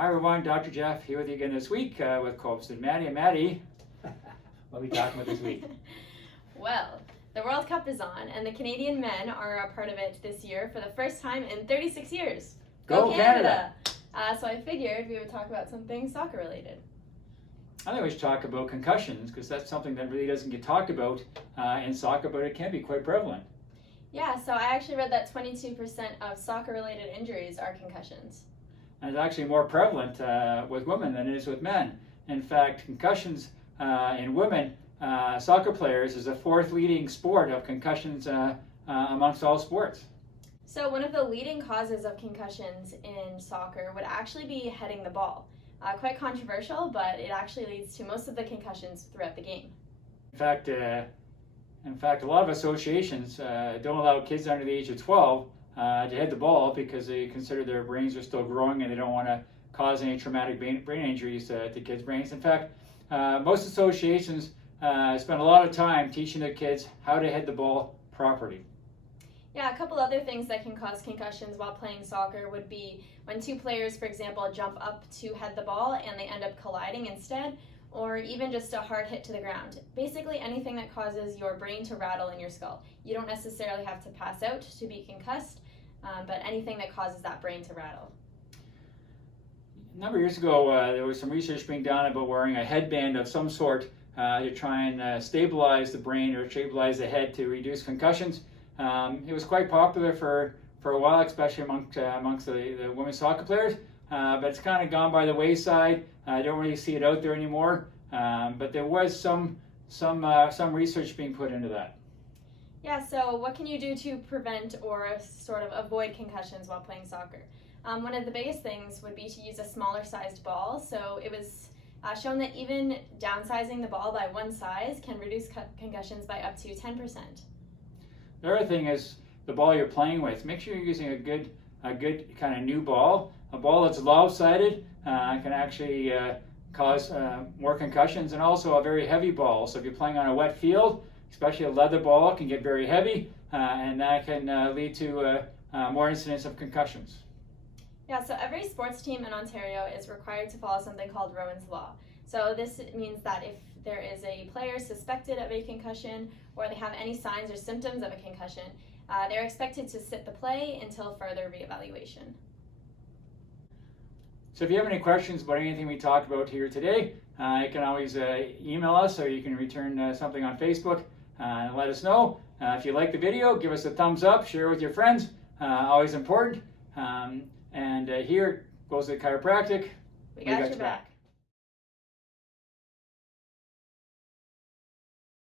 Hi everyone, Dr. Jeff here with you again this week with co-host Maddy. And Maddy, what are we talking about this week? Well, the World Cup is on, and the Canadian men are a part of it this year for the first time in 36 years. Go Canada! So I figured we would talk about something soccer related. I think we should talk about concussions because that's something that really doesn't get talked about in soccer, but it can be quite prevalent. Yeah, so I actually read that 22% of soccer-related injuries are concussions. And it's actually more prevalent with women than it is with men. In fact, concussions in women soccer players is the fourth leading sport of concussions amongst all sports. So one of the leading causes of concussions in soccer would actually be heading the ball. Quite controversial, but it actually leads to most of the concussions throughout the game. In fact, a lot of associations don't allow kids under the age of 12 to hit the ball because they consider their brains are still growing and they don't want to cause any traumatic brain injuries to kids' brains. In fact, most associations spend a lot of time teaching their kids how to hit the ball properly. Yeah, a couple other things that can cause concussions while playing soccer would be when two players, for example, jump up to head the ball and they end up colliding instead, or even just a hard hit to the ground. Basically anything that causes your brain to rattle in your skull. You don't necessarily have to pass out to be concussed, but anything that causes that brain to rattle. A number of years ago, there was some research being done about wearing a headband of some sort to try and stabilize the brain or stabilize the head to reduce concussions. It was quite popular for a while, especially amongst the women's soccer players, but it's kind of gone by the wayside. I don't really see it out there anymore, but there was some research being put into that. Yeah, so what can you do to prevent or sort of avoid concussions while playing soccer? One of the biggest things would be to use a smaller sized ball. So it was shown that even downsizing the ball by one size can reduce concussions by up to 10%. The other thing is the ball you're playing with. Make sure you're using a good kind of new ball. A ball that's lopsided can actually cause more concussions, and also a very heavy ball. So if you're playing on a wet field, especially a leather ball, can get very heavy, and that can lead to more incidents of concussions. Yeah, so every sports team in Ontario is required to follow something called Rowan's Law. So this means that if there is a player suspected of a concussion or they have any signs or symptoms of a concussion, they're expected to sit the play until further reevaluation. So if you have any questions about anything we talked about here today, you can always email us, or you can return something on Facebook and let us know. If you like the video, give us a thumbs up, share it with your friends, always important. And here goes the chiropractic. We got your back.